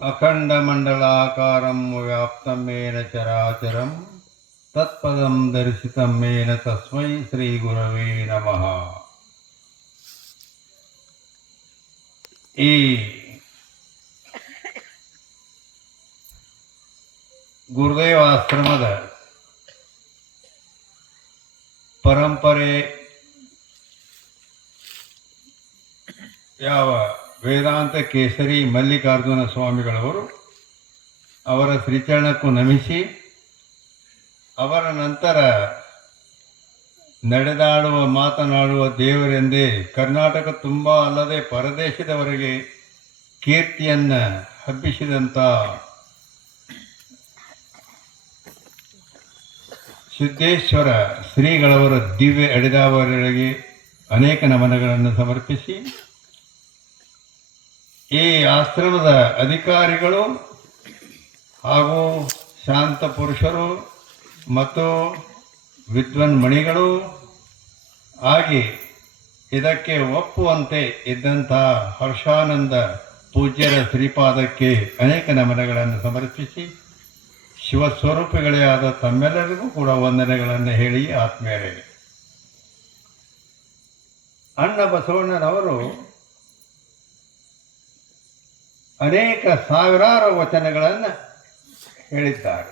अखण्डमण्डलाकारं व्याप्तं येन चराचरं तत्पदं दर्शितं येन तस्मै श्रीगुरवे नमः. ಈ ಗುರುದೇವ ಆಶ್ರಮದ ಪರಂಪರೆ ಯಾವ ವೇದಾಂತ ಕೇಸರಿ ಮಲ್ಲಿಕಾರ್ಜುನ ಸ್ವಾಮಿಗಳವರು ಅವರ ಶ್ರೀಚರಣಕ್ಕೂ ನಮಿಸಿ, ಅವರ ನಂತರ ನಡೆದಾಡುವ ಮಾತನಾಡುವ ದೇವರೆಂದೇ ಕರ್ನಾಟಕ ತುಂಬ ಅಲ್ಲದೆ ಪರದೇಶದವರೆಗೆ ಕೀರ್ತಿಯನ್ನು ಹಬ್ಬಿಸಿದಂಥ ಸಿದ್ದೇಶ್ವರ ಶ್ರೀಗಳವರ ದಿವ್ಯ ಅಡಿದಾವರಿಗೆ ಅನೇಕ ನಮನಗಳನ್ನು ಸಮರ್ಪಿಸಿ, ಈ ಆಶ್ರಮದ ಅಧಿಕಾರಿಗಳು ಹಾಗೂ ಶಾಂತ ಪುರುಷರು ಮತ್ತು ವಿದ್ವನ್ಮಣಿಗಳು ಆಗಿ ಇದಕ್ಕೆ ಒಪ್ಪುವಂತೆ ಇದ್ದಂಥ ಹರ್ಷಾನಂದ ಪೂಜ್ಯರ ಶ್ರೀಪಾದಕ್ಕೆ ಅನೇಕ ನಮನಗಳನ್ನು ಸಮರ್ಪಿಸಿ, ಶಿವಸ್ವರೂಪಿಗಳೇ ಆದ ತಮ್ಮೆಲ್ಲರಿಗೂ ಕೂಡ ವಂದನೆಗಳನ್ನು ಹೇಳಿ ಆತ್ಮೀಯರೇ, ಅಣ್ಣ ಬಸವಣ್ಣನವರು ಅನೇಕ ಸಾವಿರಾರು ವಚನಗಳನ್ನು ಹೇಳಿದ್ದಾರೆ.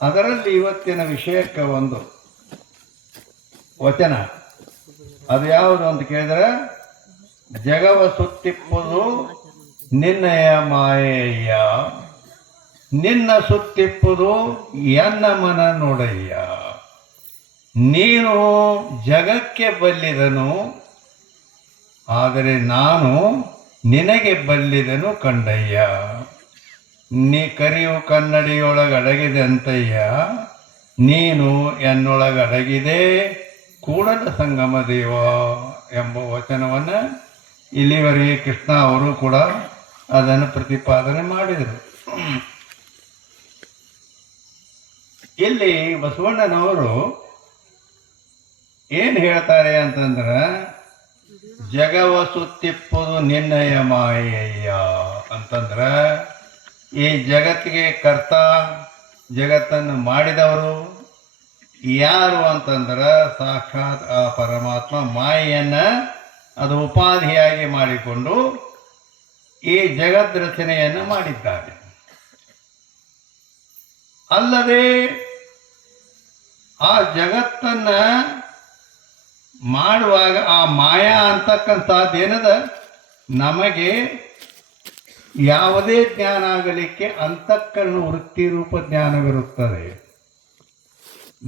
ಅದರಲ್ಲಿ ಇವತ್ತಿನ ವಿಷಯಕ್ಕೆ ಒಂದು ವಚನ, ಅದು ಯಾವುದು ಅಂತ ಕೇಳಿದರೆ, ಜಗವ ಸುತ್ತಿಪ್ಪುದು ನಿನ್ನಯ ಮಾಯಯ್ಯ, ನಿನ್ನ ಸುತ್ತಿಪ್ಪುದು ಎನ್ನ ಮನ ನೋಡಯ್ಯ, ನೀನು ಜಗಕ್ಕೆ ಬಲ್ಲಿದನು ಆದರೆ ನಾನು ನಿನಗೆ ಬಲ್ಲಿದನು ಕಂಡಯ್ಯ, ನೀ ಕರಿಯು ಕನ್ನಡಿಯೊಳಗಡಗಿದಂತಯ್ಯ, ನೀನು ಎನ್ನೊಳಗಡಗಿದೆ ಕೂಡಲ ಸಂಗಮ ದೇವ ಎಂಬ ವಚನವನ್ನು ಇಲ್ಲಿವರೆಗೆ ಕೃಷ್ಣ ಅವರು ಕೂಡ ಅದನ್ನು ಪ್ರತಿಪಾದನೆ ಮಾಡಿದರು. ಇಲ್ಲಿ ಬಸವಣ್ಣನವರು ಏನು ಹೇಳ್ತಾರೆ ಅಂತಂದ್ರೆ, ಜಗವ ಸುತ್ತಿಪ್ಪುದು ನಿನ್ನಯ ಮಾಯಯ್ಯ ಅಂತಂದ್ರೆ, ಈ ಜಗತ್ತಿಗೆ ಕರ್ತ, ಜಗತ್ತನ್ನು ಮಾಡಿದವರು ಯಾರು ಅಂತಂದ್ರೆ ಸಾಕ್ಷಾತ್ ಆ ಪರಮಾತ್ಮ ಮಾಯೆಯನ್ನು ಅದು ಉಪಾಧಿಯಾಗಿ ಮಾಡಿಕೊಂಡು ಈ ಜಗದ್ ರಚನೆಯನ್ನು ಮಾಡಿದ್ದಾರೆ. ಅಲ್ಲದೆ ಆ ಜಗತ್ತನ್ನು ಮಾಡುವಾಗ ಆ ಮಾಯಾ ಅಂತಕ್ಕಂಥದ್ದೇನದ ನಮಗೆ ಯಾವುದೇ ಜ್ಞಾನ ಆಗಲಿಕ್ಕೆ ಅಂತಃಕರಣ ವೃತ್ತಿ ರೂಪ ಜ್ಞಾನವಿರುತ್ತದೆ.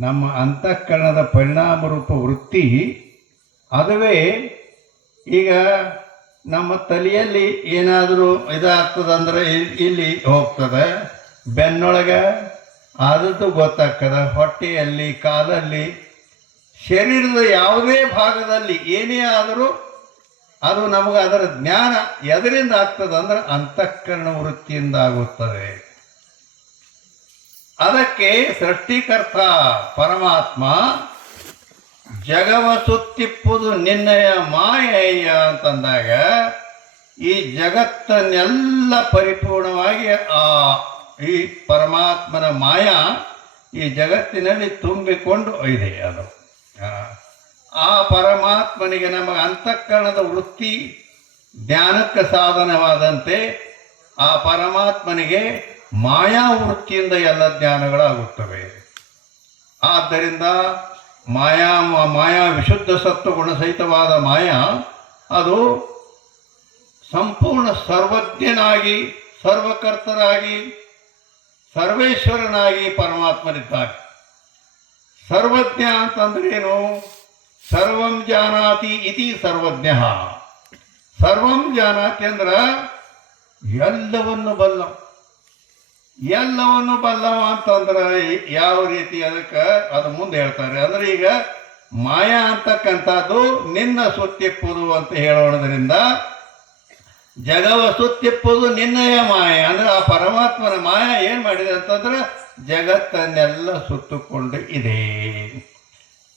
ನಮ್ಮ ಅಂತಃಕರಣದ ಪರಿಣಾಮ ರೂಪ ವೃತ್ತಿ ಅದುವೇ. ಈಗ ನಮ್ಮ ತಲೆಯಲ್ಲಿ ಏನಾದರೂ ಇದಾಗ್ತದಂದ್ರೆ ಇಲ್ಲಿ ಹೋಗ್ತದೆ, ಬೆನ್ನೊಳಗೆ ಆದದ್ದು ಗೊತ್ತಾಗ್ತದೆ, ಹೊಟ್ಟೆಯಲ್ಲಿ, ಕಾಲಲ್ಲಿ, ಶರೀರದ ಯಾವುದೇ ಭಾಗದಲ್ಲಿ ಏನೇ ಆದರೂ ಅದು ನಮಗೆ ಅದರ ಜ್ಞಾನ ಎದರಿಂದ ಆಗ್ತದೆ ಅಂದ್ರೆ ಅಂತಃಕರಣ ವೃತ್ತಿಯಿಂದ ಆಗುತ್ತದೆ. ಅದಕ್ಕೆ ಸೃಷ್ಟಿಕರ್ತ ಪರಮಾತ್ಮ ಜಗವ ಸುತ್ತಿಪ್ಪುದು ನಿನ್ನಯ ಮಾಯಯ್ಯ ಅಂತಂದಾಗ, ಈ ಜಗತ್ತನ್ನೆಲ್ಲ ಪರಿಪೂರ್ಣವಾಗಿ ಈ ಪರಮಾತ್ಮನ ಮಾಯಾ ಈ ಜಗತ್ತಿನಲ್ಲಿ ತುಂಬಿಕೊಂಡು ಇದೆ. ಅದು ಆ ಪರಮಾತ್ಮನಿಗೆ ನಮಗೆ ಅಂತಃಕರಣದ ವೃತ್ತಿ ಜ್ಞಾನಕ್ಕೆ ಸಾಧನವಾದಂತೆ ಆ ಪರಮಾತ್ಮನಿಗೆ ಮಾಯಾ ವೃತ್ತಿಯಿಂದ ಎಲ್ಲ ಜ್ಞಾನಗಳಾಗುತ್ತವೆ. ಆದ್ದರಿಂದ ಮಾಯಾ ವಿಶುದ್ಧ ಸತ್ವ ಗುಣಸಹಿತವಾದ ಮಾಯಾ ಅದು ಸಂಪೂರ್ಣ ಸರ್ವಜ್ಞನಾಗಿ, ಸರ್ವಕರ್ತನಾಗಿ, ಸರ್ವೇಶ್ವರನಾಗಿ ಪರಮಾತ್ಮನಿದ್ದಾರೆ. ಸರ್ವಜ್ಞ ಅಂತಂದ್ರೇನು? ಸರ್ವಂ ಜಾನಾತಿ ಇತಿ ಸರ್ವಜ್ಞ. ಸರ್ವಂ ಜಾನಾತಿ ಅಂದ್ರೆ ಎಲ್ಲವನ್ನು ಬಲ್ಲವ. ಎಲ್ಲವನ್ನು ಬಲ್ಲವ ಅಂತಂದ್ರೆ ಯಾವ ರೀತಿ ಅದಕ್ಕೆ ಅದು ಮುಂದೆ ಹೇಳ್ತಾರೆ. ಅಂದ್ರೆ ಈಗ ಮಾಯಾ ಅಂತಕ್ಕಂಥದ್ದು ನಿನ್ನ ಸುತ್ತಿಪ್ಪುದು ಅಂತ ಹೇಳೋದ್ರಿಂದ, ಜಗವ ಸುತ್ತಿಪ್ಪುದು ನಿನ್ನಯ ಮಾಯ ಅಂದ್ರೆ ಆ ಪರಮಾತ್ಮನ ಮಾಯ ಏನು ಮಾಡಿದೆ ಅಂತಂದ್ರೆ ಜಗತ್ತನ್ನೆಲ್ಲ ಸುತ್ತುಕೊಂಡು ಇದೆ.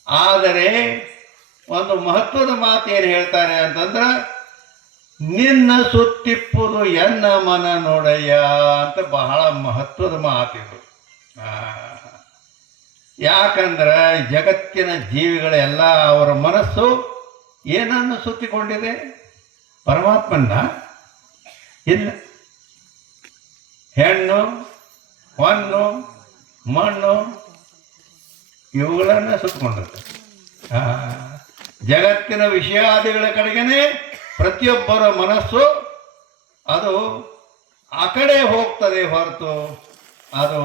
ಆದರೆ ಒಂದು ಮಹತ್ವದ ಮಾತು ಏನು ಹೇಳ್ತಾರೆ ಅಂತಂದ್ರೆ, ನಿನ್ನ ಸುತ್ತಿಪ್ಪುದು ಎನ್ನ ಮನ ನೋಡಯ್ಯ ಅಂತ ಬಹಳ ಮಹತ್ವದ ಮಾತಿದು. ಯಾಕಂದ್ರೆ ಜಗತ್ತಿನ ಜೀವಿಗಳೆಲ್ಲ ಅವರ ಮನಸ್ಸು ಏನನ್ನು ಸುತ್ತಿಕೊಂಡಿದೆ? ಪರಮಾತ್ಮನ್ನ ಇಲ್ಲ. ಹೆಣ್ಣು, ಹೊನ್ನು, ಮಣ್ಣು ಇವುಗಳನ್ನ ಸುತ್ತಕೊಂಡಿರುತ್ತೆ. ಜಗತ್ತಿನ ವಿಷಯಾದಿಗಳ ಕಡೆಗೇನೆ ಪ್ರತಿಯೊಬ್ಬರ ಮನಸ್ಸು ಅದು ಆ ಕಡೆ ಹೋಗ್ತದೆ ಹೊರತು ಅದು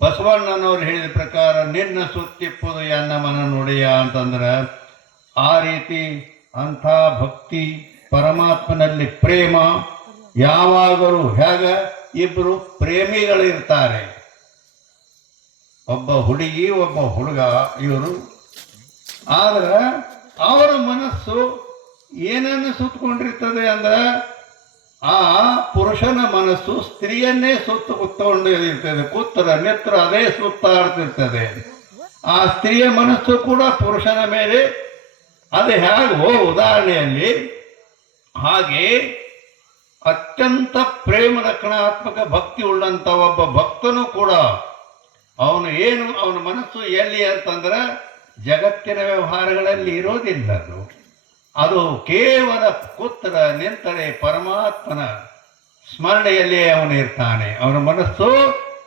ಬಸವಣ್ಣನವ್ರು ಹೇಳಿದ ಪ್ರಕಾರ ನಿನ್ನ ಸುತ್ತಿಪ್ಪುದು ಎನ್ನ ಮನ ನೋಡಿಯ ಅಂತಂದ್ರೆ ಆ ರೀತಿ ಅಂಥ ಭಕ್ತಿ, ಪರಮಾತ್ಮನಲ್ಲಿ ಪ್ರೇಮ ಯಾವಾಗಲೂ ಹೇಗ ಇಬ್ಬರು ಪ್ರೇಮಿಗಳಿರ್ತಾರೆ, ಒಬ್ಬ ಹುಡುಗಿ ಒಬ್ಬ ಹುಡುಗ ಇವರು. ಆದ್ರೆ ಅವರ ಮನಸ್ಸು ಏನನ್ನು ಸುತ್ತಕೊಂಡಿರ್ತದೆ ಅಂದ್ರೆ ಆ ಪುರುಷನ ಮನಸ್ಸು ಸ್ತ್ರೀಯನ್ನೇ ಕೂತ್ಕೊಂಡು ಇರ್ತದೆ. ಕೂತರ ನೆತ್ರ ಅದೇ ಸುತ್ತಾಡ್ತಿರ್ತದೆ. ಆ ಸ್ತ್ರೀಯ ಮನಸ್ಸು ಕೂಡ ಪುರುಷನ ಮೇಲೆ ಅದು ಹೇಗೋ ಉದಾಹರಣೆಯಲ್ಲಿ ಹಾಗೆ ಅತ್ಯಂತ ಪ್ರೇಮ ಲಕ್ಷಣಾತ್ಮಕ ಭಕ್ತಿ ಉಳ್ಳಂತ ಒಬ್ಬ ಭಕ್ತನು ಕೂಡ ಅವನ ಮನಸ್ಸು ಎಲ್ಲಿ ಅಂತಂದ್ರೆ ಜಗತ್ತಿನ ವ್ಯವಹಾರಗಳಲ್ಲಿ ಇರೋದಿಲ್ಲ. ಅದು ಕೇವಲ ಕೂತರ ನಿಂತರೆ ಪರಮಾತ್ಮನ ಸ್ಮರಣೆಯಲ್ಲಿ ಅವನು ಇರ್ತಾನೆ. ಅವನ ಮನಸ್ಸು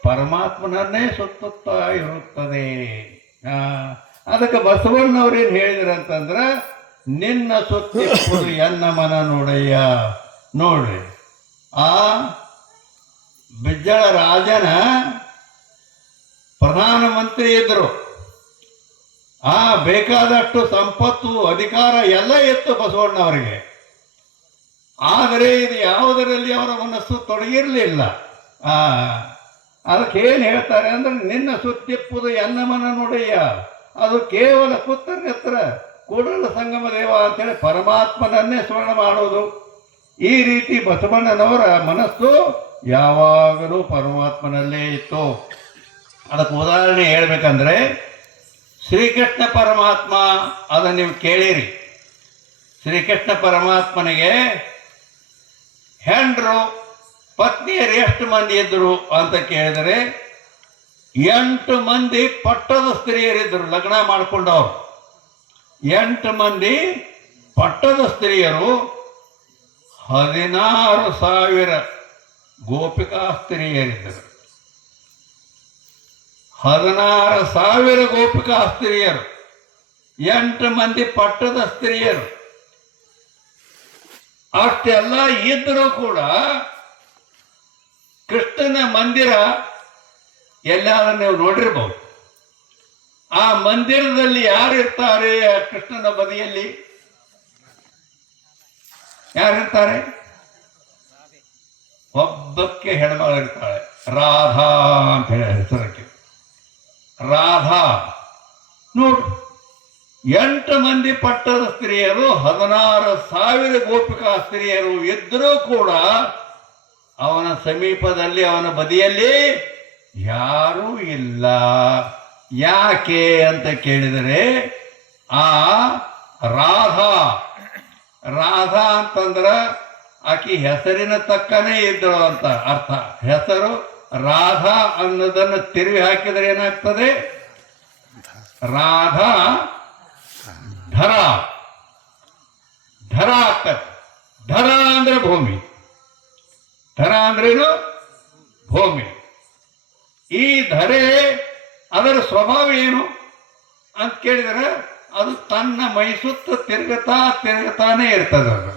ಪರಮಾತ್ಮನನ್ನೇ ಸುತ್ತುತ್ತಾ ಇರುತ್ತದೆ. ಅದಕ್ಕೆ ಬಸವಣ್ಣವ್ರೇನು ಹೇಳಿದ್ರಂತಂದ್ರೆ ನಿನ್ನ ಸುತ್ತಿಪ್ಪುದು ಎನ್ನ ಮನ ನೋಡಯ್ಯ. ನೋಡ್ರಿ, ಆ ಬಿಜ್ಜಳ ರಾಜನ ಪ್ರಧಾನಮಂತ್ರಿ ಇದ್ರು. ಬೇಕಾದಷ್ಟು ಸಂಪತ್ತು ಅಧಿಕಾರ ಎಲ್ಲ ಇತ್ತು ಬಸವಣ್ಣವರಿಗೆ. ಆದರೆ ಇದು ಯಾವುದರಲ್ಲಿ ಅವರ ಮನಸ್ಸು ತೊಡಗಿರಲಿಲ್ಲ. ಅದಕ್ಕೆ ಏನು ಹೇಳ್ತಾರೆ ಅಂದ್ರೆ ನಿನ್ನ ಸುತ್ತಿಪ್ಪುದು ಎನ್ನ ಮನ ನೋಡಯ್ಯ. ಅದು ಕೇವಲ ಪುತ್ರ ಹತ್ರ ಕೂಡಲ ಸಂಗಮ ದೇವ ಅಂತೇಳಿ ಪರಮಾತ್ಮನನ್ನೇ ಸ್ಮರಣ ಮಾಡೋದು. ಈ ರೀತಿ ಬಸವಣ್ಣನವರ ಮನಸ್ಸು ಯಾವಾಗಲೂ ಪರಮಾತ್ಮನಲ್ಲೇ ಇತ್ತು. ಅದಕ್ಕೆ ಉದಾಹರಣೆ ಹೇಳ್ಬೇಕಂದ್ರೆ ಶ್ರೀಕೃಷ್ಣ ಪರಮಾತ್ಮ, ಅದನ್ನು ನೀವು ಕೇಳಿರಿ. ಶ್ರೀಕೃಷ್ಣ ಪರಮಾತ್ಮನಿಗೆ ಹೆಂಡ್ರು ಪತ್ನಿಯರು ಎಷ್ಟು ಮಂದಿ ಇದ್ರು ಅಂತ ಕೇಳಿದರೆ 8 ಮಂದಿ ಪಟ್ಟದ ಸ್ತ್ರೀಯರಿದ್ದರು, ಲಗ್ನ ಮಾಡಿಕೊಂಡವರು. 8 ಮಂದಿ ಪಟ್ಟದ ಸ್ತ್ರೀಯರು, 16,000 ಗೋಪಿಕಾ ಸ್ತ್ರೀಯರಿದ್ದರು. 16,000 ಗೋಪಿಕಾ ಸ್ತ್ರೀಯರು, 8 ಮಂದಿ ಪಟ್ಟದ ಸ್ತ್ರೀಯರು. ಅಷ್ಟೆಲ್ಲ ಇದ್ದರೂ ಕೂಡ ಕೃಷ್ಣನ ಮಂದಿರ ಎಲ್ಲಾದ್ರೂ ನೀವು ನೋಡಿರ್ಬೋದು. ಆ ಮಂದಿರದಲ್ಲಿ ಯಾರಿರ್ತಾರೆ? ಕೃಷ್ಣನ ಬದಿಯಲ್ಲಿ ಯಾರಿರ್ತಾರೆ? ಒಬ್ಬಕ್ಕೆ ಹೆಣ್ಮಗಳಿರ್ತಾಳೆ, ರಾಧಾ ಅಂತ ಹೇಳಿ ಹೆಸರಕ್ಕೆ. ರಾಧಾ ನೋಡು, 8 ಮಂದಿ ಪಟ್ಟದ ಸ್ತ್ರೀಯರು, 16,000 ಗೋಪಿಕಾ ಸ್ತ್ರೀಯರು ಇದ್ದರೂ ಕೂಡ ಅವನ ಸಮೀಪದಲ್ಲಿ, ಅವನ ಬದಿಯಲ್ಲಿ ಯಾರೂ ಇಲ್ಲ. ಯಾಕೆ ಅಂತ ಕೇಳಿದರೆ ಆ ರಾಧಾ ಅಂತಂದ್ರ ಆಕಿ ಹೆಸರಿನ ತಕ್ಕನೇ ಇದ್ದಳು ಅಂತ ಅರ್ಥ. ಹೆಸರು ರಾಧಾ ಅನ್ನೋದನ್ನು ತಿರುವಿ ಹಾಕಿದರೆ ಏನಾಗ್ತದೆ? ರಾಧಾ ಧರ ಆಗ್ತದೆ. ಧರ ಅಂದ್ರೆ ಭೂಮಿ. ಧರ ಅಂದ್ರೇನು? ಭೂಮಿ. ಈ ಧರೆ ಅದರ ಸ್ವಭಾವ ಏನು ಅಂತ ಕೇಳಿದರೆ ಅದು ತನ್ನ ಮೈಸುತ್ತ ತಿರುಗುತ್ತಾನೆ ಇರ್ತದೆ. ಅದು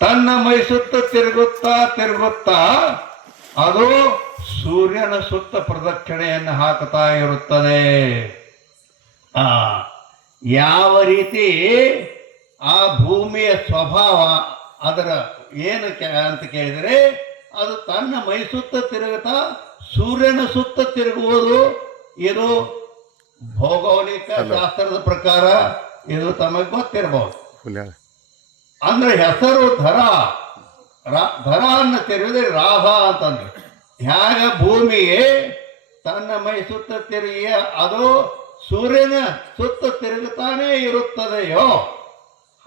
ತನ್ನ ಮೈಸುತ್ತ ತಿರುಗುತ್ತಾ ಅದು ಸೂರ್ಯನ ಸುತ್ತ ಪ್ರದಕ್ಷಿಣೆಯನ್ನು ಹಾಕುತ್ತಾ ಇರುತ್ತದೆ. ಯಾವ ರೀತಿ ಆ ಭೂಮಿಯ ಸ್ವಭಾವ ಅದರ ಏನು ಅಂತ ಕೇಳಿದರೆ ಅದು ತನ್ನ ಮೈಸುತ್ತ ತಿರುಗುತ್ತಾ ಸೂರ್ಯನ ಸುತ್ತ ತಿರುಗುವುದು. ಇದು ಭೌಗೋಳಿಕ ಶಾಸ್ತ್ರದ ಪ್ರಕಾರ ಇದು ತಮಗೆ ಗೊತ್ತಿರಬಹುದು. ಅಂದ್ರೆ ಹೆಸರು ಧರ ಅನ್ನ ತಿರುಗಿದೆ ರಾಧಾ ಅಂತಂದ್ರೆ ಹೇಗ ಭೂಮಿಗೆ ತನ್ನ ಮೈ ಸುತ್ತ ತಿರುಗಿ ಅದು ಸೂರ್ಯನ ಸುತ್ತ ತಿರುಗುತ್ತಾನೆ ಇರುತ್ತದೆಯೋ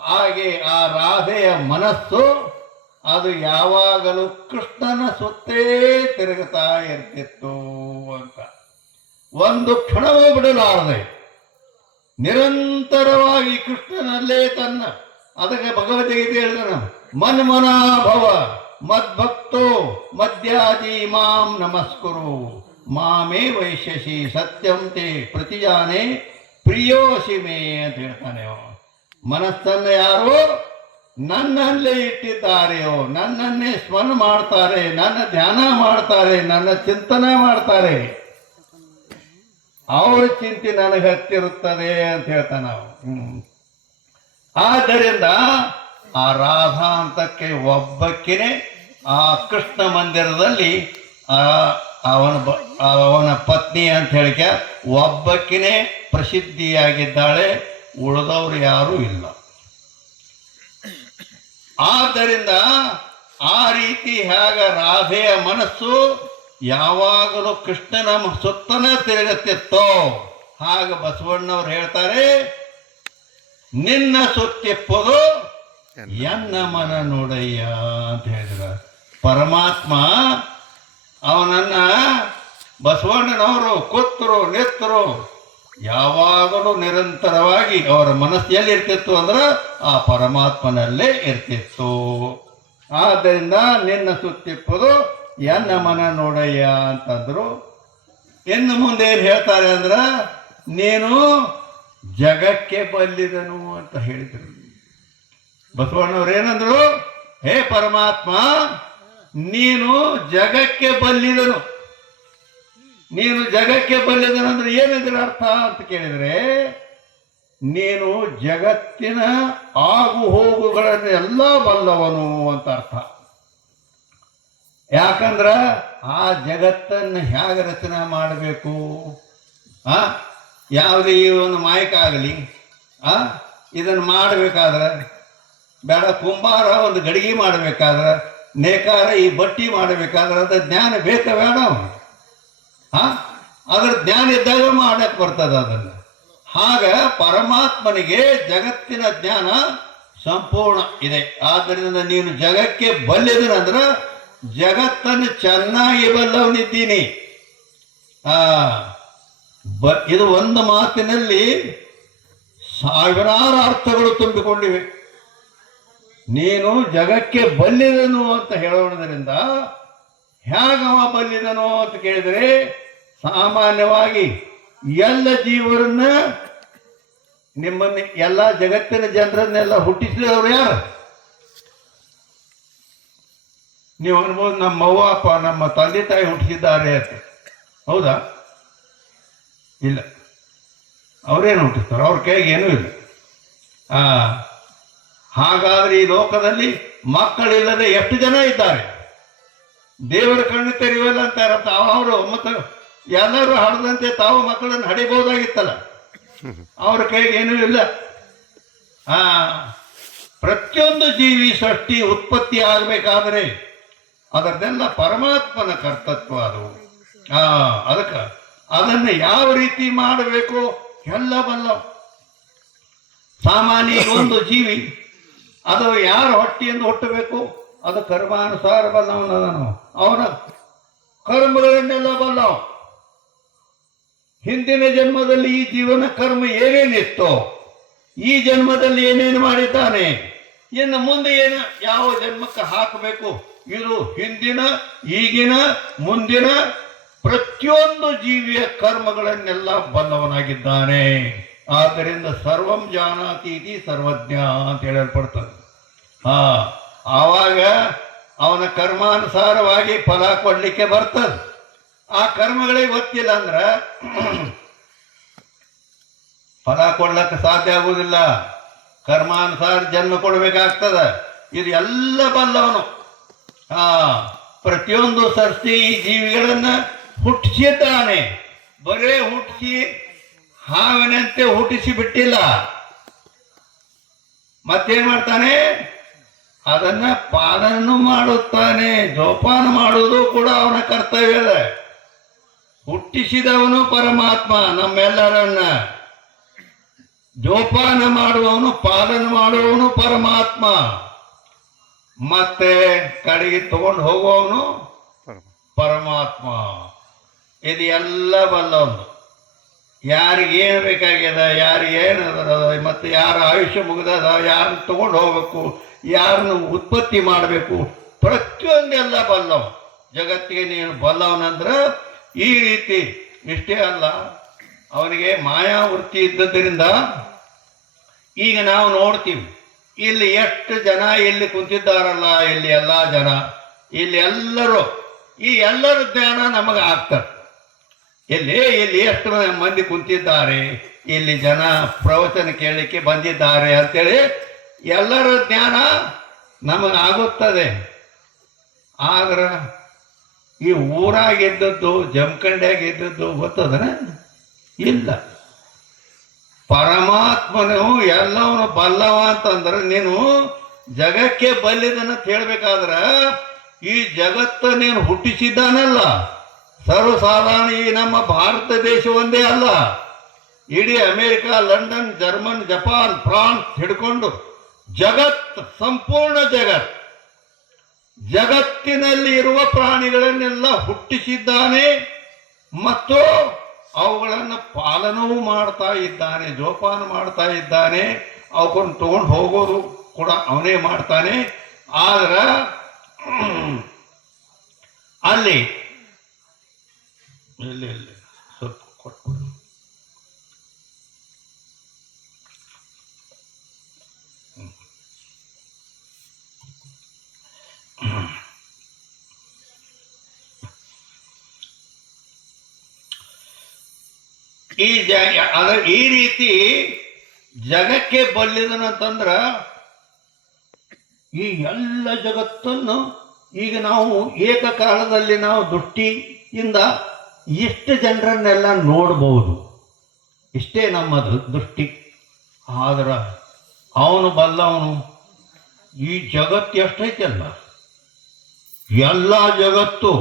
ಹಾಗೆ ಆ ರಾಧೆಯ ಮನಸ್ಸು ಅದು ಯಾವಾಗಲೂ ಕೃಷ್ಣನ ಸುತ್ತೇ ತಿರುಗುತ್ತಾ ಇರ್ತಿತ್ತು ಅಂತ. ಒಂದು ಕ್ಷಣವೂ ಬಿಡಲಾರದೆ ನಿರಂತರವಾಗಿ ಕೃಷ್ಣನಲ್ಲೇ ತನ್ನ, ಅದಕ್ಕೆ ಭಗವದ್ಗೀತೆ ಹೇಳಿದನು, ಮನ್ಮನಾಭವ ಮದ್ಭಕ್ತೋ ಮಧ್ಯಾಜಿ ಮಾಂ ನಮಸ್ಕುರು ಮಾಮೇ ವೈಶ್ಯಸಿ ಸತ್ಯಂ ತೇ ಪ್ರತಿಜಾನೆ ಪ್ರಿಯೋಸಿ ಮೇ ಅಂತ ಹೇಳ್ತಾನೆ. ಮನಸ್ಸನ್ನು ಯಾರು ನನ್ನಲ್ಲೇ ಇಟ್ಟಿದ್ದಾರೆಯೋ, ನನ್ನನ್ನೇ ಸ್ಮರಣ ಮಾಡ್ತಾರೆ, ನನ್ನ ಧ್ಯಾನ ಮಾಡ್ತಾರೆ, ನನ್ನ ಚಿಂತನೆ ಮಾಡ್ತಾರೆ, ಅವರ ಚಿಂತೆ ನನಗೆ ಹತ್ತಿರುತ್ತದೆ ಅಂತ ಹೇಳ್ತಾನೆ ನಾವು. ಆದ್ದರಿಂದ ಆ ರಾಧಾ ಅಂತಕ್ಕೆ ಒಬ್ಬಕ್ಕಿನೇ ಆ ಕೃಷ್ಣ ಮಂದಿರದಲ್ಲಿ ಅವನ ಪತ್ನಿ ಅಂತ ಹೇಳಿಕೆ ಒಬ್ಬಕ್ಕಿನೇ ಪ್ರಸಿದ್ಧಿಯಾಗಿದ್ದಾಳೆ, ಉಳಿದವರು ಯಾರೂ ಇಲ್ಲ. ಆದ್ದರಿಂದ ಆ ರೀತಿ ಹೇಗ ರಾಧೆಯ ಮನಸ್ಸು ಯಾವಾಗಲೂ ಕೃಷ್ಣನ ಸುತ್ತನೇ ತಿರುಗುತ್ತಿತ್ತೋ, ಹಾಗ ಬಸವಣ್ಣವ್ರು ಹೇಳ್ತಾರೆ, ನಿನ್ನ ಸುತ್ತಿಪ್ಪದು ಎನ್ನ ಮನ ನೋಡಯ್ಯ ಅಂತ ಹೇಳಿದ್ರ. ಪರಮಾತ್ಮ ಅವನನ್ನ ಬಸವಣ್ಣನವರು ಕೂತರು ನಿತ್ತರು ಯಾವಾಗಲೂ ನಿರಂತರವಾಗಿ ಅವರ ಮನಸ್ಸು ಎಲ್ಲಿ ಇರ್ತಿತ್ತು ಅಂದ್ರೆ ಆ ಪರಮಾತ್ಮನಲ್ಲೇ ಇರ್ತಿತ್ತು. ಆದ್ದರಿಂದ ನಿನ್ನ ಸುತ್ತಿಪ್ಪದು ಎನ್ನ ಮನ ನೋಡಯ್ಯ ಅಂತಂದ್ರು. ಇನ್ನು ಮುಂದೆ ಏನು ಹೇಳ್ತಾರೆ ಅಂದ್ರೆ, ನೀನು ಜಗಕ್ಕೆ ಬಲ್ಲಿದನು ಅಂತ ಹೇಳಿದರು. ಬಸವಣ್ಣವ್ರು ಏನಂದ್ರು, ಹೇ ಪರಮಾತ್ಮ ನೀನು ಜಗಕ್ಕೆ ಬಲ್ಲಿದನು. ನೀನು ಜಗಕ್ಕೆ ಬಲ್ಲಿದನು ಅಂದ್ರೆ ಏನಿದ್ರ ಅರ್ಥ ಅಂತ ಕೇಳಿದ್ರೆ, ನೀನು ಜಗತ್ತಿನ ಆಗು ಹೋಗುಗಳನ್ನೆಲ್ಲ ಬಲ್ಲವನು ಅಂತ ಅರ್ಥ. ಯಾಕಂದ್ರ ಆ ಜಗತ್ತನ್ನು ಹೇಗೆ ರಚನೆ ಮಾಡಬೇಕು, ಯಾವುದೇ ಈ ಒಂದು ಮಾಯಕ ಆಗಲಿ ಇದನ್ನು ಮಾಡಬೇಕಾದ್ರೆ ಬೇಡ, ಕುಂಬಾರ ಒಂದು ಗಡಿಗೆ ಮಾಡಬೇಕಾದ್ರೆ, ನೇಕಾರ ಈ ಬಟ್ಟಿ ಮಾಡಬೇಕಾದ್ರೆ ಅದ ಜ್ಞಾನ ಬೇಕ ಬೇಡ ಅವನು. ಅದ್ರ ಜ್ಞಾನ ಇದ್ದಾಗ ಮಾಡಕ್ಕೆ ಬರ್ತದೆ ಅದನ್ನು. ಹಾಗ ಪರಮಾತ್ಮನಿಗೆ ಜಗತ್ತಿನ ಜ್ಞಾನ ಸಂಪೂರ್ಣ ಇದೆ. ಆದ್ದರಿಂದ ನೀನು ಜಗಕ್ಕೆ ಬಲ್ಲಿದನಂದ್ರ ಜಗತ್ತನ್ನು ಚೆನ್ನಾಗಿ ಬಲ್ಲವನಿದ್ದೀನಿ. ಇದು ಒಂದು ಮಾತಿನಲ್ಲಿ ಸಾವಿರಾರು ಅರ್ಥಗಳು ತುಂಬಿಕೊಂಡಿವೆ. ನೀನು ಜಗಕ್ಕೆ ಬಲ್ಲಿದನು ಅಂತ ಹೇಳೋದ್ರಿಂದ ಹೇಗವ ಬಲ್ಲಿದನು ಅಂತ ಕೇಳಿದರೆ, ಸಾಮಾನ್ಯವಾಗಿ ಎಲ್ಲ ಜೀವರನ್ನ, ನಿಮ್ಮನ್ನ ಎಲ್ಲ ಜಗತ್ತಿನ ಜನರನ್ನೆಲ್ಲ ಹುಟ್ಟಿಸಿದವರು ಯಾರು? ನೀವು ಅನ್ಬೋದು ನಮ್ಮ ಅವ್ವ ಅಪ್ಪ ನಮ್ಮ ತಂದೆ ತಾಯಿ ಹುಟ್ಟಿಸಿದ್ದಾರೆ ಅಂತ. ಹೌದಾ? ಇಲ್ಲ, ಅವರೇನು ಹುಟ್ಟಿಸ್ತಾರೆ, ಅವ್ರ ಕೈಗೆ ಏನೂ ಇಲ್ಲ. ಹಾಗಾದ್ರೆ ಈ ಲೋಕದಲ್ಲಿ ಮಕ್ಕಳಿಲ್ಲದೆ ಎಷ್ಟು ಜನ ಇದ್ದಾರೆ? ದೇವರ ಕಣ್ಣು ತೆರೆಯುವಲ್ಲ ಅಂತಾರ. ಅವರು ಮತ್ತು ಎಲ್ಲರೂ ಹಡದಂತೆ ತಾವು ಮಕ್ಕಳನ್ನು ಹಡಿಬಹುದಾಗಿತ್ತಲ್ಲ, ಅವ್ರ ಕೈಗೆ ಏನೂ ಇಲ್ಲ. ಪ್ರತಿಯೊಂದು ಜೀವಿ ಸೃಷ್ಟಿ ಉತ್ಪತ್ತಿ ಆಗಬೇಕಾದ್ರೆ ಅದರದೆಲ್ಲ ಪರಮಾತ್ಮನ ಕರ್ತೃತ್ವ ಅದು. ಅದಕ್ಕೆ ಅದನ್ನು ಯಾವ ರೀತಿ ಮಾಡಬೇಕು ಎಲ್ಲ ಬಲ್ಲ. ಸಾಮಾನ್ಯ ಒಂದು ಜೀವಿ ಅದು ಯಾರ ಹೊಟ್ಟೆಯಿಂದ ಹುಟ್ಟಬೇಕು, ಅದು ಕರ್ಮಾನುಸಾರ ಬಲ್ಲವನು. ಅವನ ಕರ್ಮಗಳನ್ನೆಲ್ಲ ಬಲ್ಲವ. ಹಿಂದಿನ ಜನ್ಮದಲ್ಲಿ ಈ ಜೀವನ ಕರ್ಮ ಏನೇನಿತ್ತೋ, ಈ ಜನ್ಮದಲ್ಲಿ ಏನೇನು ಮಾಡಿದ್ದಾನೆ, ಇನ್ನು ಮುಂದೆ ಏನು ಯಾವ ಜನ್ಮಕ್ಕೆ ಹಾಕಬೇಕು, ಇದು ಹಿಂದಿನ ಈಗಿನ ಮುಂದಿನ ಪ್ರತಿಯೊಂದು ಜೀವಿಯ ಕರ್ಮಗಳನ್ನೆಲ್ಲ ಬಲ್ಲವನಾಗಿದ್ದಾನೆ. ಆದ್ದರಿಂದ ಸರ್ವಂ ಜಾನಾತೀತಿ ಸರ್ವಜ್ಞ ಅಂತ ಹೇಳಲ್ಪಡ್ತದೆ. ಆವಾಗ ಅವನ ಕರ್ಮಾನುಸಾರವಾಗಿ ಫಲ ಕೊಡ್ಲಿಕ್ಕೆ ಬರ್ತದೆ. ಆ ಕರ್ಮಗಳಿಗೆ ಗೊತ್ತಿಲ್ಲ ಅಂದ್ರೆ ಫಲ ಕೊಡ್ಲಿಕ್ಕೆ ಸಾಧ್ಯ ಆಗುವುದಿಲ್ಲ. ಕರ್ಮಾನುಸಾರ ಜನ್ಮ ಕೊಡ್ಬೇಕಾಗ್ತದೆ. ಇದು ಎಲ್ಲ ಬಲ್ಲವನು. ಪ್ರತಿಯೊಂದು ಸರ್ತಿ ಈ ಜೀವಿಗಳನ್ನ ಹುಟ್ಟಿಸಿದ್ದಾನೆ. ಬರೇ ಹುಟ್ಟಿಸಿ ಹಾವಿನಂತೆ ಹುಟ್ಟಿಸಿ ಬಿಟ್ಟಿಲ್ಲ. ಮತ್ತೇನ್ ಮಾಡ್ತಾನೆ? ಅದನ್ನ ಪಾಲನೆ ಮಾಡುತ್ತಾನೆ. ಜೋಪಾನ ಮಾಡುವುದು ಕೂಡ ಅವನ ಕರ್ತವ್ಯ. ಹುಟ್ಟಿಸಿದವನು ಪರಮಾತ್ಮ ನಮ್ಮೆಲ್ಲರನ್ನ. ಜೋಪಾನ ಮಾಡುವವನು ಪಾಲನೆ ಮಾಡುವವನು ಪರಮಾತ್ಮ, ಮತ್ತೆ ಕಡೆಗೆ ತಗೊಂಡು ಹೋಗುವವನು ಪರಮಾತ್ಮ. ಇದು ಎಲ್ಲ ಬಲ್ಲವನು. ಯಾರಿಗೇನು ಬೇಕಾಗ್ಯದ, ಯಾರಿಗೇನು ಮತ್ತು ಯಾರ ಆಯುಷ್ಯ ಮುಗಿದದ, ಯಾರನ್ನ ತಗೊಂಡು ಹೋಗ್ಬೇಕು, ಯಾರನ್ನು ಉತ್ಪತ್ತಿ ಮಾಡಬೇಕು, ಪ್ರತಿಯೊಂದೆಲ್ಲ ಬಲ್ಲವ. ಜಗತ್ತಿಗೆ ನೀನು ಬಲ್ಲವನಂದ್ರೆ ಈ ರೀತಿ. ಇಷ್ಟೇ ಅಲ್ಲ, ಅವನಿಗೆ ಮಾಯಾವೃತ್ತಿ ಇದ್ದದ್ದರಿಂದ ಈಗ ನಾವು ನೋಡ್ತೀವಿ ಇಲ್ಲಿ ಎಷ್ಟು ಜನ ಇಲ್ಲಿ ಕುಂತಿದ್ದಾರಲ್ಲ, ಇಲ್ಲಿ ಎಲ್ಲ ಜನ, ಇಲ್ಲಿ ಎಲ್ಲರೂ, ಈ ಎಲ್ಲರ ಜ್ಞಾನ ನಮಗೆ ಆಗ್ತದೆ. ಇಲ್ಲಿ ಎಷ್ಟು ಮಂದಿ ಕುಂತಿದ್ದಾರೆ, ಇಲ್ಲಿ ಜನ ಪ್ರವಚನ ಕೇಳಲಿಕ್ಕೆ ಬಂದಿದ್ದಾರೆ ಅಂತೇಳಿ ಎಲ್ಲರ ಜ್ಞಾನ ನಮಗಾಗುತ್ತದೆ. ಆದ್ರೆ ಈ ಊರಾಗಿದ್ದದ್ದು, ಜಮಖಂಡಿಯಾಗಿದ್ದದ್ದು ಗೊತ್ತದನ? ಇಲ್ಲ. ಪರಮಾತ್ಮನು ಎಲ್ಲವನು ಬಲ್ಲವ ಅಂತಂದ್ರೆ ನೀನು ಜಗಕ್ಕೆ ಬಲ್ಲಿದನಂತ ಹೇಳ್ಬೇಕಾದ್ರೆ ಈ ಜಗತ್ತು ನೀನು ಹುಟ್ಟಿಸಿದ್ದಾನಲ್ಲ. ಸರ್ವಸಾಧಾರಣ ಈ ನಮ್ಮ ಭಾರತ ದೇಶ ಒಂದೇ ಅಲ್ಲ, ಇಡೀ America, London, German, Japan, France ಹಿಡ್ಕೊಂಡು ಜಗತ್, ಸಂಪೂರ್ಣ ಜಗತ್ತಿನಲ್ಲಿ ಇರುವ ಪ್ರಾಣಿಗಳನ್ನೆಲ್ಲ ಹುಟ್ಟಿಸಿದ್ದಾನೆ ಮತ್ತು ಅವುಗಳನ್ನು ಪಾಲನವೂ ಮಾಡ್ತಾ ಇದ್ದಾನೆ, ಜೋಪಾನ ಮಾಡ್ತಾ ಇದ್ದಾನೆ. ಅವುಗಳನ್ನು ತಗೊಂಡು ಹೋಗೋದು ಕೂಡ ಅವನೇ ಮಾಡ್ತಾನೆ. ಆದ್ರೆ ಅಲ್ಲಿ ಸ್ವಲ್ಪ ಕೊಟ್ಕೊಡು. ಈ ರೀತಿ ಜಗಕ್ಕೆ ಬಲ್ಲಿದನಂತಂದ್ರ ಈ ಎಲ್ಲ ಜಗತ್ತನ್ನು ಈಗ ನಾವು ಏಕಕಾಲದಲ್ಲಿ ನಾವು ದೃಷ್ಟಿಯಿಂದ ಎಷ್ಟು ಜನರನ್ನೆಲ್ಲ ನೋಡಬಹುದು. ಇಷ್ಟೇ ನಮ್ಮ ದೃಷ್ಟಿ. ಆದ್ರೆ ಅವನು ಬಲ್ಲವನು. ಈ ಜಗತ್ತು ಎಷ್ಟೈತಲ್ಲ, ಎಲ್ಲ ಜಗತ್ತು,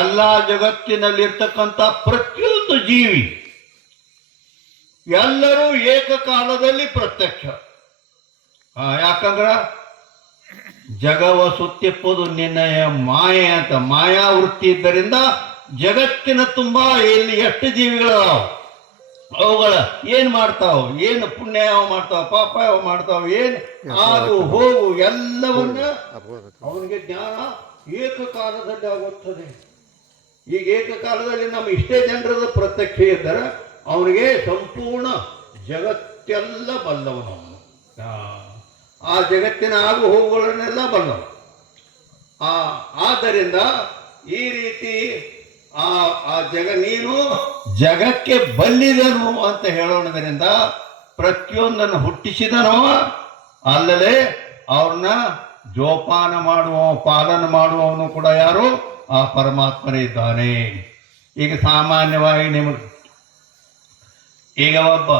ಎಲ್ಲ ಜಗತ್ತಿನಲ್ಲಿರ್ತಕ್ಕಂಥ ಪ್ರತಿಯೊಂದು ಜೀವಿ ಎಲ್ಲರೂ ಏಕಕಾಲದಲ್ಲಿ ಪ್ರತ್ಯಕ್ಷ. ಯಾಕಂದ್ರ ಜಗವ ಸುತ್ತಿಪ್ಪುದು ನಿನ್ನಯ ಮಾಯೆ ಅಂತ ಮಾಯಾವೃತ್ತಿ ಇದ್ದರಿಂದ ಜಗತ್ತಿನ ತುಂಬಾ ಇಲ್ಲಿ ಎಷ್ಟು ಜೀವಿಗಳದಾವ, ಅವುಗಳ ಏನ್ ಮಾಡ್ತಾವ, ಏನು ಪುಣ್ಯ ಯಾವ ಮಾಡ್ತಾವ, ಪಾಪ ಯಾವ ಮಾಡ್ತಾವ, ಏನ್ ಆಗು ಹೋಗು ಎಲ್ಲವನ್ನ ಅವನಿಗೆ ಜ್ಞಾನ ಏಕಕಾಲದಲ್ಲಿ ಆಗುತ್ತದೆ. ಈಗ ಏಕಕಾಲದಲ್ಲಿ ನಮ್ಮ ಇಷ್ಟೇ ಜನರದ ಪ್ರತ್ಯಕ್ಷ ಇದ್ದರೆ ಅವನಿಗೆ ಸಂಪೂರ್ಣ ಜಗತ್ತೆಲ್ಲ ಬಲ್ಲವನು. ಆ ಜಗತ್ತಿನ ಆಗು ಹೋಗುಗಳನ್ನೆಲ್ಲ ಬಲ್ಲವ. ಆದ್ದರಿಂದ ಈ ರೀತಿ ನೀನು ಜಗಕ್ಕೆ ಬಲ್ಲಿದನು ಅಂತ ಹೇಳೋಣದ್ರಿಂದ ಪ್ರತಿಯೊಂದನ್ನು ಹುಟ್ಟಿಸಿದನೋ ಅಲ್ಲದೆ ಅವ್ರನ್ನ ಜೋಪಾನ ಮಾಡುವ, ಪಾಲನೆ ಮಾಡುವವನು ಕೂಡ ಯಾರು? ಆ ಪರಮಾತ್ಮನೇ ಇದ್ದಾನೆ. ಈಗ ಸಾಮಾನ್ಯವಾಗಿ ನಿಮಗೆ ಈಗ ಒಬ್ಬ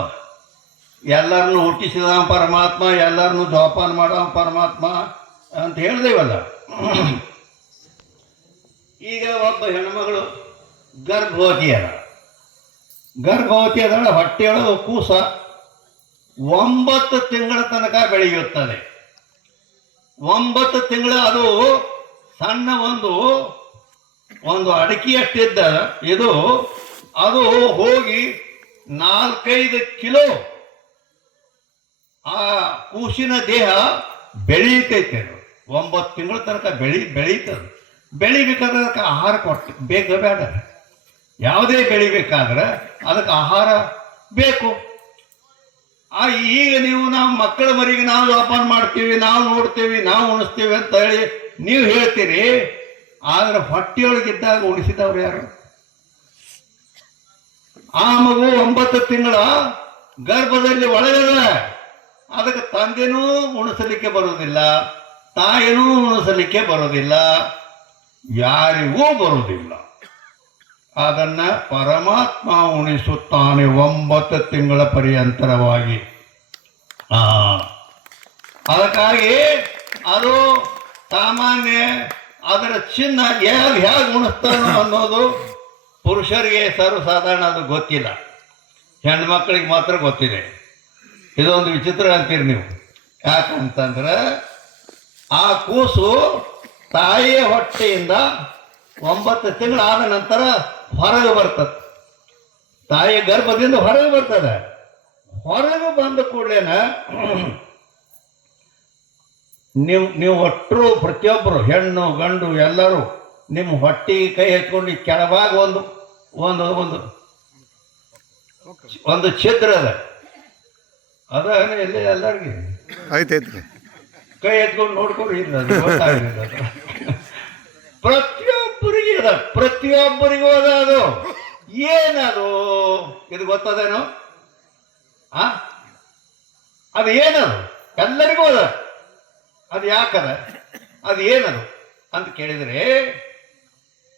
ಎಲ್ಲರನ್ನು ಹುಟ್ಟಿಸಿದ ಪರಮಾತ್ಮ, ಎಲ್ಲರನ್ನು ಜೋಪಾನ ಮಾಡುವ ಪರಮಾತ್ಮ ಅಂತ ಹೇಳ್ದೇವಲ್ಲ. ಈಗ ಒಬ್ಬ ಹೆಣ್ಮಗಳು ಗರ್ಭವತಿ ಅದಳ, ಹೊಟ್ಟೆಯೊಳಗೆ ಕೂಸ 9 ತಿಂಗಳ ತನಕ ಬೆಳೆಯುತ್ತದೆ. 9 ತಿಂಗಳು ಅದು ಸಣ್ಣ ಒಂದು ಅಡಿಕೆಯಷ್ಟಿದ್ದ ಇದು, ಅದು ಹೋಗಿ 4-5 ಕಿಲೋ ಆ ಕೂಸಿನ ದೇಹ ಬೆಳೀತೈತೆ. 9 ತಿಂಗಳ ತನಕ ಬೆಳೀತದೆ. ಬೆಳಿಬೇಕಾದ್ರೆ ಅದಕ್ಕೆ ಆಹಾರ ಕೊಟ್ಟು ಬೇಗ ಬೇಡ. ಯಾವುದೇ ಬೆಳಿಬೇಕಾದ್ರೆ ಅದಕ್ಕೆ ಆಹಾರ ಬೇಕು. ಈಗ ನೀವು ನಾವು ಮಕ್ಕಳ ಮರಿಗೆ ನಾವು ಜೋಪಾನ ಮಾಡ್ತೀವಿ, ನಾವು ನೋಡ್ತೀವಿ, ನಾವು ಉಣಿಸ್ತೀವಿ ಅಂತ ಹೇಳಿ ನೀವು ಹೇಳ್ತೀರಿ. ಆದ್ರೆ ಹೊಟ್ಟೆಯೊಳಗಿದ್ದಾಗ ಉಣಿಸಿದವ್ರು ಯಾರು? ಆ ಮಗು 9 ತಿಂಗಳ ಗರ್ಭದಲ್ಲಿ ಒಳಗದ. ಅದಕ್ಕೆ ತಂದೆನೂ ಉಣಿಸಲಿಕ್ಕೆ ಬರುವುದಿಲ್ಲ, ತಾಯಿನೂ ಉಣಿಸಲಿಕ್ಕೆ ಬರುವುದಿಲ್ಲ, ಯಾರಿಗೂ ಬರುವುದಿಲ್ಲ. ಅದನ್ನ ಪರಮಾತ್ಮ ಉಣಿಸುತ್ತಾನೆ 9 ತಿಂಗಳ ಪರ್ಯಂತರವಾಗಿ. ಅದಕ್ಕಾಗಿ ಅದು ಸಾಮಾನ್ಯ ಅದರ ಚಿನ್ನ ಹೇಗೆ ಉಣಿಸ್ತಾನೋ ಅನ್ನೋದು ಪುರುಷರಿಗೆ ಸರ್ವಸಾಧಾರಣ ಅದು ಗೊತ್ತಿಲ್ಲ, ಹೆಣ್ಮಕ್ಳಿಗೆ ಮಾತ್ರ ಗೊತ್ತಿದೆ. ಇದೊಂದು ವಿಚಿತ್ರ ಅಂತೀರಿ ನೀವು. ಯಾಕಂತಂದ್ರೆ ಆ ಕೂಸು ತಾಯಿಯ ಹೊಟ್ಟೆಯಿಂದ 9 ತಿಂಗಳಾದ ನಂತರ ಹೊರಗೆ ಬರ್ತದೆ. ತಾಯಿಯ ಗರ್ಭದಿಂದ ಹೊರಗೆ ಬರ್ತದೆ. ಹೊರಗೆ ಬಂದ ಕೂಡಲೇನ ನೀವು ಒಟ್ಟರು ಪ್ರತಿಯೊಬ್ಬರು ಹೆಣ್ಣು ಗಂಡು ಎಲ್ಲರೂ ನಿಮ್ಮ ಹೊಟ್ಟಿಗೆ ಕೈ ಹಚ್ಕೊಂಡು ಕೆಳಭಾಗ ಒಂದು ಒಂದು ಒಂದು ಒಂದು ಛಿದ್ರ ಅದ ಎಲ್ಲಿ ಎಲ್ಲರಿಗೆ ಆಯ್ತೈತ್ರಿ ಕೈ ಎತ್ಕೊಂಡು ನೋಡ್ಕೊಂಡು ಇಲ್ಲ ಪ್ರತಿಯೊಬ್ಬರಿಗೆ ಅದ, ಪ್ರತಿಯೊಬ್ಬರಿಗೂ ಅದ. ಅದು ಏನದು ಇದು ಗೊತ್ತದೇನು? ಅದು ಏನದು ಎಲ್ಲರಿಗೂ ಅದ. ಅದು ಯಾಕದ, ಅದು ಏನದು ಅಂತ ಕೇಳಿದರೆ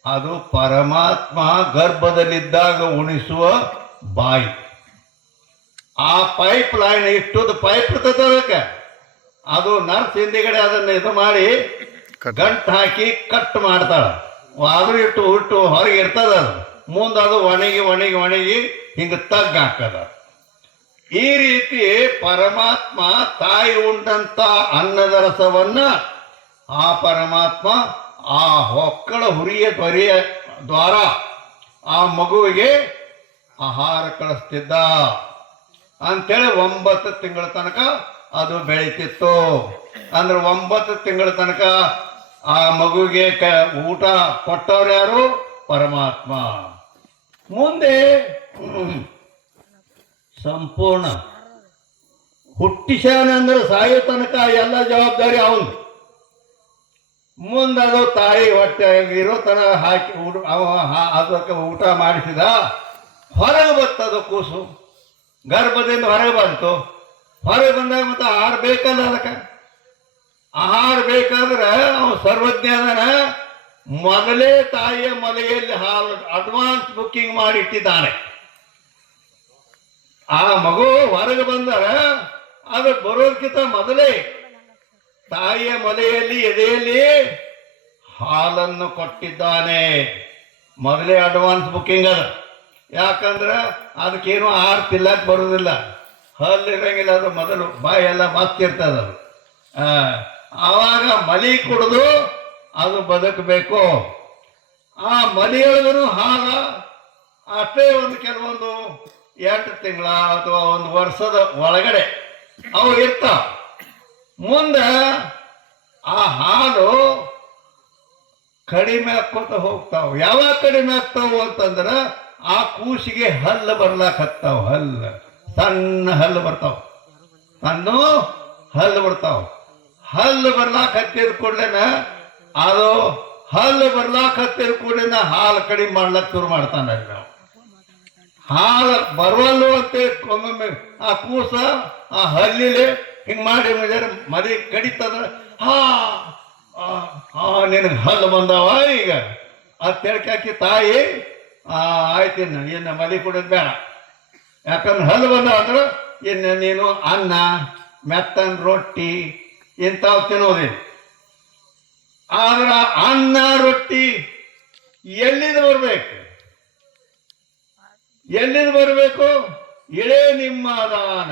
ಅದು ಪರಮಾತ್ಮ ಗರ್ಭದಲ್ಲಿದ್ದಾಗ ಉಣಿಸುವ ಬಾಯಿ. ಆ ಪೈಪ್ ಲೈನ್ ಇಟ್ಟುದು ಪೈಪ್ ಇರ್ತದೆ ಅದಕ್ಕೆ. ಅದು ನರ್ಸ್ ಹಿಂದಿಗಡೆ ಅದನ್ನ ಇದು ಮಾಡಿ ಗಂಟು ಹಾಕಿ ಕಟ್ ಮಾಡ್ತಾಳ. ಆದ್ರೂ ಇಟ್ಟು ಹೊರಗೆ ಇರ್ತದ. ಅದು ಮುಂದೆ ಅದು ಒಣಗಿ ಹಿಂಗೆ ತಗ್ಗ ಹಾಕದ. ಈ ರೀತಿ ಪರಮಾತ್ಮ ತಾಯಿ ಉಂಡಂತ ಅನ್ನದ ರಸವನ್ನ ಆ ಪರಮಾತ್ಮ ಆ ಹೊಕ್ಕಳ ಹುರಿಯ ದ್ವಾರ ಆ ಮಗುವಿಗೆ ಆಹಾರ ಕಳಿಸ್ತಿದ್ದ ಅಂತೇಳಿ 9 ತಿಂಗಳ ತನಕ ಅದು ಬೆಳೀತಿತ್ತು. ಅಂದ್ರೆ 9 ತಿಂಗಳ ತನಕ ಆ ಮಗುವಿಗೆ ಊಟ ಕೊಟ್ಟವ್ರು ಯಾರು? ಪರಮಾತ್ಮ. ಮುಂದೆ ಸಂಪೂರ್ಣ ಹುಟ್ಟಿಸ್ಯಾನಂದ್ರೆ ಸಾಯೋ ತನಕ ಎಲ್ಲ ಜವಾಬ್ದಾರಿ ಅವನು. ಮುಂದದು ತಾಯಿ ಹೊಟ್ಟೆ ಇರೋ ತನ ಹಾಕಿ ಅದಕ್ಕೆ ಊಟ ಮಾಡಿಸಿದ. ಹೊರಗೆ ಬರ್ತದ ಕೂಸು, ಗರ್ಭದಿಂದ ಹೊರಗೆ ಬಂತು. ಹೊರಗೆ ಬಂದಾಗ ಮತ್ತೆ ಆಹಾರ ಬೇಕಲ್ಲ. ಅದಕ್ಕೆ ಆಹಾರ ಬೇಕಾದ್ರೆ ಅವನು ಸರ್ವಜ್ಞ ಅದನ. ಮೊದಲೇ ತಾಯಿಯ ಮಲೆಯಲ್ಲಿ ಹಾಲು ಅಡ್ವಾನ್ಸ್ ಬುಕ್ಕಿಂಗ್ ಮಾಡಿ ಇಟ್ಟಿದ್ದಾನೆ. ಆ ಮಗು ಹೊರಗೆ ಬಂದರೆ ಅದು ಬರೋದಕ್ಕಿಂತ ಮೊದಲೇ ತಾಯಿಯ ಮಲೆಯಲ್ಲಿ ಎದೆಯಲ್ಲಿ ಹಾಲನ್ನು ಕೊಟ್ಟಿದ್ದಾನೆ. ಮೊದಲೇ ಅಡ್ವಾನ್ಸ್ ಬುಕ್ಕಿಂಗ್ ಅದ. ಯಾಕಂದ್ರೆ ಅದಕ್ಕೇನು ಆಹಾರ ತಿಲ್ಲಕ್ಕೆ ಬರೋದಿಲ್ಲ, ಹಲ್ಲಿರಂಗಿಲ್ಲ. ಅದು ಮೊದಲು ಬಾಯಿ ಎಲ್ಲ ಮತ್ತಿರ್ತದ. ಅದು ಆವಾಗ ಮಲಿ ಕುಡಿದು ಅದು ಬದುಕಬೇಕು. ಆ ಮಲಿಯೊಳಗೂ ಹಾಲ ಅಷ್ಟೇ ಒಂದು ಕೆಲವೊಂದು 8 ತಿಂಗಳ ಅಥವಾ 1 ವರ್ಷದ ಒಳಗಡೆ ಅವು ಇರ್ತಾವ. ಮುಂದೆ ಆ ಹಾಲು ಕಡಿಮೆ ಹಾಕೋತ ಹೋಗ್ತಾವ. ಯಾವಾಗ ಕಡಿಮೆ ಆಗ್ತಾವು ಅಂತಂದ್ರೆ ಆ ಕೂಸಿಗೆ ಹಲ್ಲು ಬರ್ಲಾಕತ್ತಾವ. ಸಣ್ಣ ಹಲ್ಲು ಬರ್ತಾವ. ಹಲ್ಲು ಬರ್ಲಾಕತ್ತಿದ ಕೂಡಲೇನ ಅದು ಹಲ್ಲು ಬರ್ಲಾಕತ್ತಿದ ಕೂಡಲೇನ ಹಾಲು ಕಡಿಮೆ ಮಾಡ್ಲಕ್ ಶುರು ಮಾಡ್ತಾನೆ. ನಾವು ಹಾಲು ಬರುವಲ್ಲು ಅಂತ ಒಮ್ಮೊಮ್ಮೆ ಆ ಕೂಸ ಆ ಹಲ್ಲಿಲೆ ಹಿಂಗೆ ಮಾಡಿ ಮರಿ ಕಡಿತದ. ನಿನಗೆ ಹಲ್ಲು ಬಂದವ ಈಗ ಅದು ತಿಳ್ಕಾಕಿ ತಾಯಿ ಆಯ್ತು ಇನ್ನು ಮಲಿ ಕುಡಿದ್ ಬೇಡ. ಯಾಕಂದ್ರೆ ಹಲ್ಲು ಬಂದವ ಅಂದ್ರೆ ಇನ್ನು ನೀನು ಅನ್ನ ಮೆತ್ತನ್ ರೊಟ್ಟಿ ಇಂಥವು ತಿನ್ನೋದೇನು. ಆದ್ರೆ ಅನ್ನ ರೊಟ್ಟಿ ಎಲ್ಲಿಂದ ಬರಬೇಕು? ಇಳೆ ನಿಮ್ಮ ದಾನ,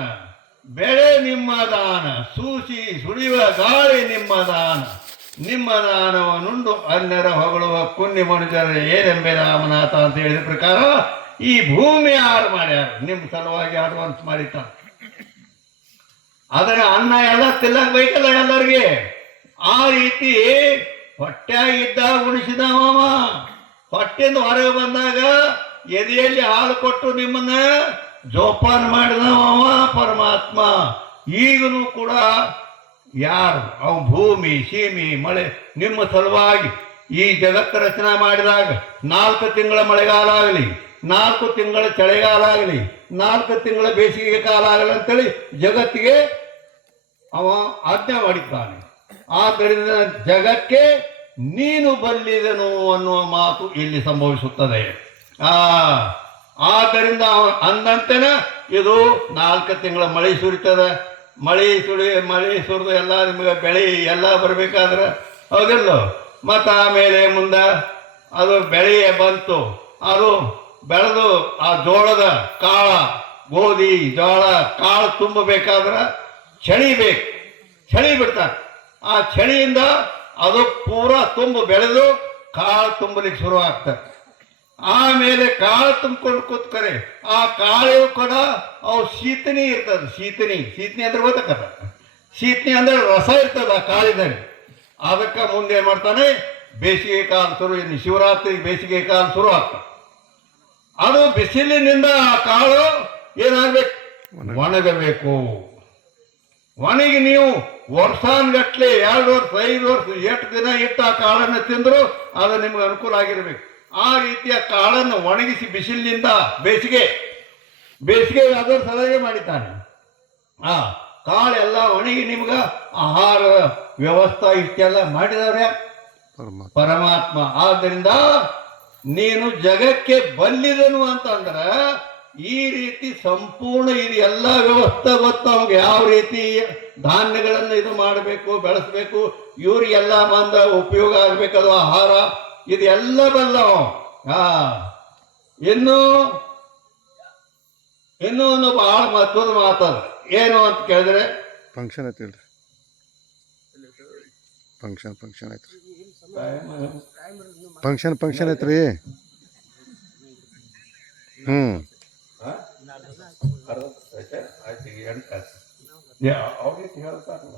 ಬೆಳೆ ನಿಮ್ಮ ದಾನ, ಸೂಸಿ ಸುಳಿಯುವ ಗಾಳಿ ನಿಮ್ಮ ದಾನ, ನಿಮ್ಮ ದಾನವನ್ನುಂಡು ಅನ್ಯರ ಹೊಗಳುವ ಪುಣ್ಯ ಮನುಜರ ಏನೆಂಬೆ ರಾಮನಾಥ ಅಂತ ಹೇಳಿದ ಪ್ರಕಾರ ಈ ಭೂಮಿ ಯಾರು ಮಾಡ್ಯಾರ? ನಿಮ್ಮ ಸಲುವಾಗಿ ಅಡ್ವಾನ್ಸ್ ಮಾಡಿತ್ತ. ಅದನ್ನ ಅನ್ನ ಎಲ್ಲ ತಿನ್ನಕ್ ಬೇಕಲ್ಲ ಎಲ್ಲರಿಗೆ. ಆ ರೀತಿ ಹೊಟ್ಟೆಯಾಗಿದ್ದಾಗ ಉಣಿಸಿದವ. ಹೊಟ್ಟೆಯಿಂದ ಹೊರಗೆ ಬಂದಾಗ ಎದೆಯಲ್ಲಿ ಹಾಲು ಕೊಟ್ಟು ನಿಮ್ಮನ್ನ ಜೋಪಾನ ಮಾಡಿದವ ಪರಮಾತ್ಮ. ಈಗಲೂ ಕೂಡ ಯಾರು ಅವ ಭೂಮಿ ಸೀಮಿ ಮಳೆ ನಿಮ್ಮ ಸಲುವಾಗಿ ಈ ಜಗತ್ತು ರಚನೆ ಮಾಡಿದಾಗ 4 ತಿಂಗಳ ಮಳೆಗಾಲ ಆಗಲಿ, 4 ತಿಂಗಳ ಚಳಿಗಾಲ ಆಗಲಿ, 4 ತಿಂಗಳ ಬೇಸಿಗೆ ಕಾಲ ಆಗಲಿ ಅಂತೇಳಿ ಜಗತ್ತಿಗೆ ಅವ ಆಜ್ಞೆ ಮಾಡಿದ್ದಾನೆ. ಆದ್ದರಿಂದ ಜಗಕ್ಕೆ ನೀನು ಬಲ್ಲಿದನು ಅನ್ನುವ ಮಾತು ಇಲ್ಲಿ ಸಂಭವಿಸುತ್ತದೆ. ಆದ್ದರಿಂದ ಅಂದಂತೆನ ಇದು 4 ತಿಂಗಳ ಮಳೆ ಸುರಿತದ. ಮಳೆ ಸುರಿದು ಎಲ್ಲ ನಿಮಗೆ ಬೆಳೆ ಎಲ್ಲ ಬರಬೇಕಾದ್ರೆ ಹೌದಿಲ್ಲ. ಮತ್ತು ಆಮೇಲೆ ಮುಂದೆ ಅದು ಬೆಳೆ ಬಂತು. ಅದು ಬೆಳೆದು ಆ ಜೋಳದ ಕಾಳ ಗೋಧಿ ಜೋಳ ಕಾಳು ತುಂಬಬೇಕಾದ್ರೆ ಚಳಿ ಬೇಕು, ಚಳಿ ಬಿಡ್ತಾರೆ. ಆ ಚಳಿಯಿಂದ ಅದು ಪೂರ ತುಂಬು ಬೆಳೆದು ಕಾಳು ತುಂಬಲಿಕ್ಕೆ ಶುರು ಆಗ್ತದೆ. ಆಮೇಲೆ ಕಾಳು ತುಂಬಿಕೊಂಡು ಕೂತ್ಕರೆ ಆ ಕಾಳು ಕೂಡ ಅವು ಶೀತನಿ ಇರ್ತದೆ. ಶೀತನಿ ಅಂದ್ರೆ ಗೊತ್ತಾಗತ್ತ. ಶೀತನಿ ಅಂದ್ರೆ ರಸ ಇರ್ತದೆ ಆ ಕಾಳಿನಲ್ಲಿ. ಅದಕ್ಕೆ ಮುಂದೆ ಏನ್ ಮಾಡ್ತಾನೆ, ಬೇಸಿಗೆ ಕಾಲ ಶುರು, ಇನ್ನು ಶಿವರಾತ್ರಿ ಬೇಸಿಗೆ ಕಾಲ ಶುರು ಆಗ್ತದೆ. ಅದು ಬಿಸಿಲಿನಿಂದ ಆ ಕಾಳು ಏನಾಗ್ಬೇಕು, ಒಣಗಬೇಕು. ಒಣಗಿ ನೀವು ವರ್ಷಾನ್ಗಟ್ಲೆ 2 ವರ್ಷ 5 ವರ್ಷ ಎಷ್ಟು ದಿನ ಇಟ್ಟು ಆ ಕಾಳನ್ನು ತಿಂದ್ರು ಅದು ನಿಮ್ಗೆ ಅನುಕೂಲ ಆಗಿರ್ಬೇಕು. ಆ ರೀತಿಯ ಕಾಳನ್ನು ಒಣಗಿಸಿ ಬಿಸಿಲಿನಿಂದ ಬೇಸಿಗೆ ಅದರ ಸಲಹೆ ಮಾಡಿದ್ದಾನೆ. ಆ ಕಾಳೆಲ್ಲ ಒಣಗಿ ನಿಮ್ಗ ಆಹಾರ ವ್ಯವಸ್ಥೆ ಇಷ್ಟೆಲ್ಲ ಮಾಡಿದವ್ರೆ ಪರಮಾತ್ಮ. ಆದ್ದರಿಂದ ನೀನು ಜಗಕ್ಕೆ ಬಲ್ಲಿದನು ಅಂತಂದ್ರೆ ಈ ರೀತಿ ಸಂಪೂರ್ಣ ಇದು ಎಲ್ಲ ವ್ಯವಸ್ಥೆ ಗೊತ್ತು ಅವ್ಗೆ. ಯಾವ ರೀತಿ ಧಾನ್ಯಗಳನ್ನು ಇದು ಮಾಡಬೇಕು, ಬೆಳೆಸ್ಬೇಕು, ಇವ್ರಿಗೆಲ್ಲ ಬಂದ ಉಪಯೋಗ ಆಗ್ಬೇಕದು ಆಹಾರ, ಇದೆಲ್ಲ ಬಲ್ಲವ. ಇನ್ನು ಒಂದು ಬಹಳ ಮಹತ್ವದ ಮಾತದ. ಏನು ಅಂತ ಕೇಳಿದ್ರೆ ಫಂಕ್ಷನ್ ಐತಿಲ್ರಿ, ಫಂಕ್ಷನ್ ಐತ್ರಿ, ಫಂಕ್ಷನ್ ಐತ್ರಿ. ಅವ್ರಿಗೆ ಹೇಳ್ತಾರಲ್ಲ